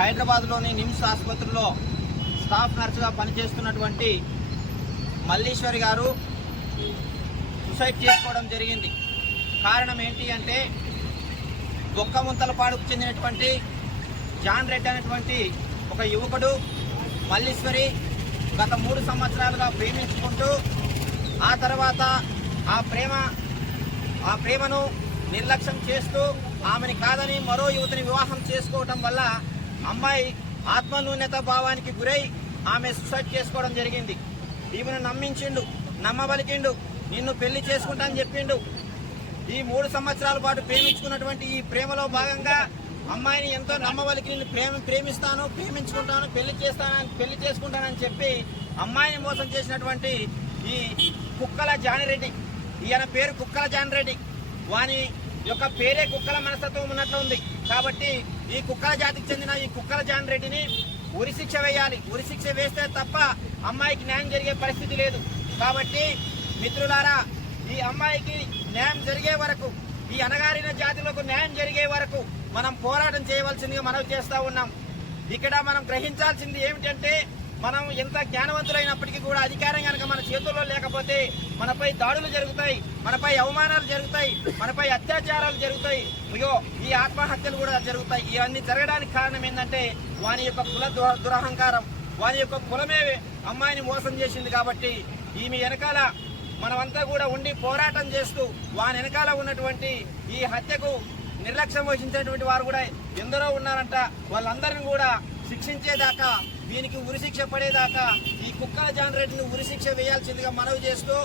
హైదరాబాద్లోని నిమ్స్ ఆసుపత్రిలో స్టాఫ్ నర్సుగా పనిచేస్తున్నటువంటి మల్లీశ్వరి గారు సూసైడ్ చేసుకోవడం జరిగింది. కారణం ఏంటి అంటే బొక్కముంతలపాడుకు చెందినటువంటి జాన్ రెడ్డి అనేటువంటి ఒక యువకుడు మల్లీశ్వరి గత 3 సంవత్సరాలుగా ప్రేమించుకుంటూ ఆ తర్వాత ఆ ప్రేమను నిర్లక్ష్యం చేస్తూ ఆమెని కాదని మరో యువతిని వివాహం చేసుకోవడం వల్ల అమ్మాయి ఆత్మన్యూనత భావానికి గురై ఆమె సూసైడ్ చేసుకోవడం జరిగింది. ఈమెను నమ్మించిండు, నమ్మబలికిండు, నిన్ను పెళ్లి చేసుకుంటానని చెప్పిండు. ఈ 3 సంవత్సరాల పాటు ప్రేమించుకున్నటువంటి ఈ ప్రేమలో భాగంగా అమ్మాయిని ఎంతో నమ్మబలికి నిన్ను ప్రేమిస్తాను, ప్రేమించుకుంటాను, పెళ్లి చేసుకుంటానని చెప్పి అమ్మాయిని మోసం చేసినటువంటి ఈ కుక్కల జానిరెడ్డి, ఈయన పేరు కుక్కల జానిరెడ్డి, వాని యొక్క పేరే కుక్కల మనస్తత్వం ఉన్నట్లు ఉంది. కాబట్టి ఈ కుక్కల జాతికి చెందిన ఈ కుక్కల జానిరెడ్డిని ఉరిశిక్ష వేయాలి. ఉరిశిక్ష వేస్తే తప్ప అమ్మాయికి న్యాయం జరిగే పరిస్థితి లేదు. కాబట్టి మిత్రులారా, ఈ అమ్మాయికి న్యాయం జరిగే వరకు, ఈ అణగారిన జాతిలకు న్యాయం జరిగే వరకు మనం పోరాటం చేయవలసిందిగా మనవి చేస్తూ ఉన్నాం. ఇక్కడ మనం గ్రహించాల్సింది ఏమిటంటే, మనం ఎంత జ్ఞానవంతులైనప్పటికీ కూడా అధికారం కనుక మన చేతుల్లో లేకపోతే మనపై దాడులు జరుగుతాయి, మనపై అవమానాలు జరుగుతాయి, మనపై అత్యాచారాలు జరుగుతాయి, ఈ ఆత్మహత్యలు కూడా జరుగుతాయి. ఇవన్నీ జరగడానికి కారణం ఏంటంటే వాని యొక్క కుల దురహంకారం, వాని యొక్క కులమే అమ్మాయిని మోసం చేసింది. కాబట్టి ఈమె వెనకాల మనమంతా కూడా ఉండి పోరాటం చేస్తూ వాని వెనకాల ఉన్నటువంటి ఈ హత్యకు నిర్లక్ష్యం వహించినటువంటి వారు కూడా ఎందరో ఉన్నారంట. వాళ్ళందరినీ కూడా శిక్షించేదాకా, దీనికి ఉరిశిక్ష పడేదాకా ఈ కుక్కల జానిరెడ్డిని ఉరిశిక్ష వేయాల్సిందిగా మనవి చేస్తూ,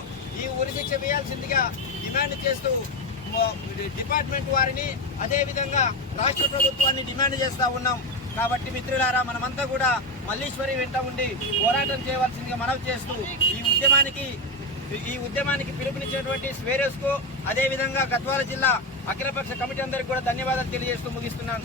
ఈ ఉరిశిక్ష వేయాల్సిందిగా డిమాండ్ చేస్తూ డిపార్ట్మెంట్ వారిని, అదేవిధంగా రాష్ట్ర ప్రభుత్వాన్ని డిమాండ్ చేస్తూ ఉన్నాం. కాబట్టి మిత్రులారా, మనమంతా కూడా మల్లీశ్వరి వెంట ఉండి పోరాటం చేయవలసిందిగా మనవి చేస్తూ ఈ ఉద్యమానికి పిలుపునిచ్చినటువంటి స్వేరస్కు, అదేవిధంగా గద్వాల జిల్లా అఖిలపక్ష కమిటీ అందరికీ కూడా ధన్యవాదాలు తెలియజేస్తూ ముగిస్తున్నాను.